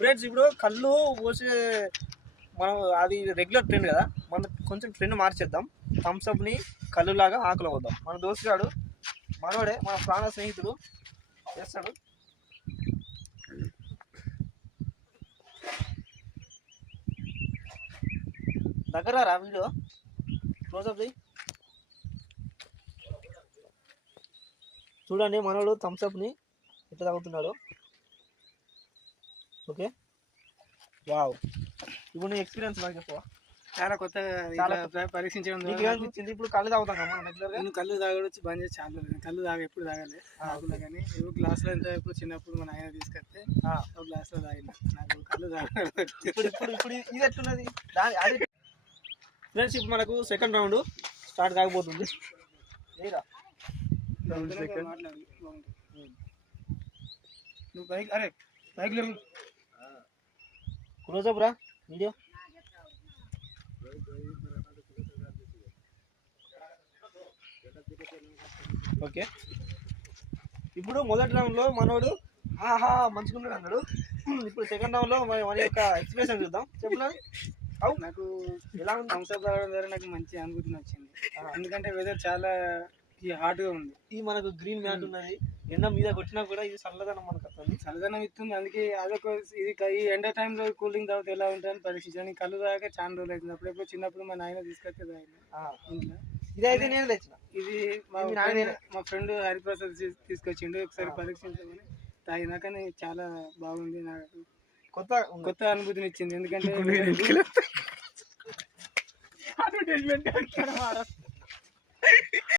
Friends ఇప్పుడు కళ్ళు పోసే మనం అది రెగ్యులర్ ట్రెండ్ కదా, మనం కొంచెం ట్రెండ్ మార్చేద్దాం. థమ్స్అప్ని కళ్ళు లాగా ఆకులో వద్దాం. మన దోస్తుగాడు మనోడే, మన ప్రాణ స్నేహితుడు చేస్తాడు. దగ్గర రా వీడియో క్లోజప్ చేయి. చూడండి మనోడు థమ్స్అప్ని ఎట్లా తాగుతున్నాడు. Okay, wow. ఇప్పుడు నీ ఎక్స్పీరియన్స్ నాకు చెప్పవా? చాలా కొత్తగా పరీక్షించడం అనిపించింది. ఇప్పుడు కళ్ళు తాగుతాం కదా రెగ్యులర్గా. నేను కళ్ళు తాగొచ్చి బంద్ చేసి చాలా కళ్ళు ఎప్పుడు తాగాలి ఆకులు, కానీ గ్లాసులో ఎంత ఎప్పుడు చిన్నప్పుడు మన ఆయన తీసుకొస్తే ఒక గ్లాసులో తాగిన నాకు కళ్ళు తాగ. ఇప్పుడు ఇప్పుడు ఇప్పుడు ఇది ఎట్లున్నది అది ఫ్రెండ్స్. ఇప్పుడు మనకు సెకండ్ రౌండ్ స్టార్ట్ కాకపోతుంది. నువ్వు బైక్ అరే బైక్ లేవు క్లోజప్ రా వీడియో. ఓకే, ఇప్పుడు మొదటి రౌండ్లో మనోడు ఆహా మంచిగా అన్నాడు. ఇప్పుడు సెకండ్ రౌండ్లో మన యొక్క ఎక్స్ప్రెషన్ చూద్దాం. చెప్పిన నాకు ఎలా ఉంది థమ్స్అప్ తాగడం ద్వారా నాకు మంచి అనుభూతి నచ్చింది. ఎందుకంటే వెదర్ చాలా హాట్గా ఉంది. ఇది మనకు గ్రీన్ మ్యాట్ ఉన్నది, ఎండ మీద కొట్టినా కూడా ఇది చల్లదనం మనకు వస్తుంది, చల్లదనం ఇస్తుంది. అందుకే అదొక ఇది ఈ ఎండ టైంలో కూల్ డ్రింక్ తాగితే ఎలా ఉంటుందని పరీక్షించాను. కళ్ళు తాగాక చాలా రోజులు అవుతుంది. అప్పుడెప్పుడు చిన్నప్పుడు మా నాయన తీసుకొస్తే తాగిన. ఇది అయితే నేను తెచ్చిన. ఇది మా ఫ్రెండ్ హరిప్రసాద్ తీసుకొచ్చిండు. ఒకసారి పరీక్షించామని తాగినా, కానీ చాలా బాగుంది. నాకు కొత్త అనుభూతిని ఇచ్చింది. ఎందుకంటే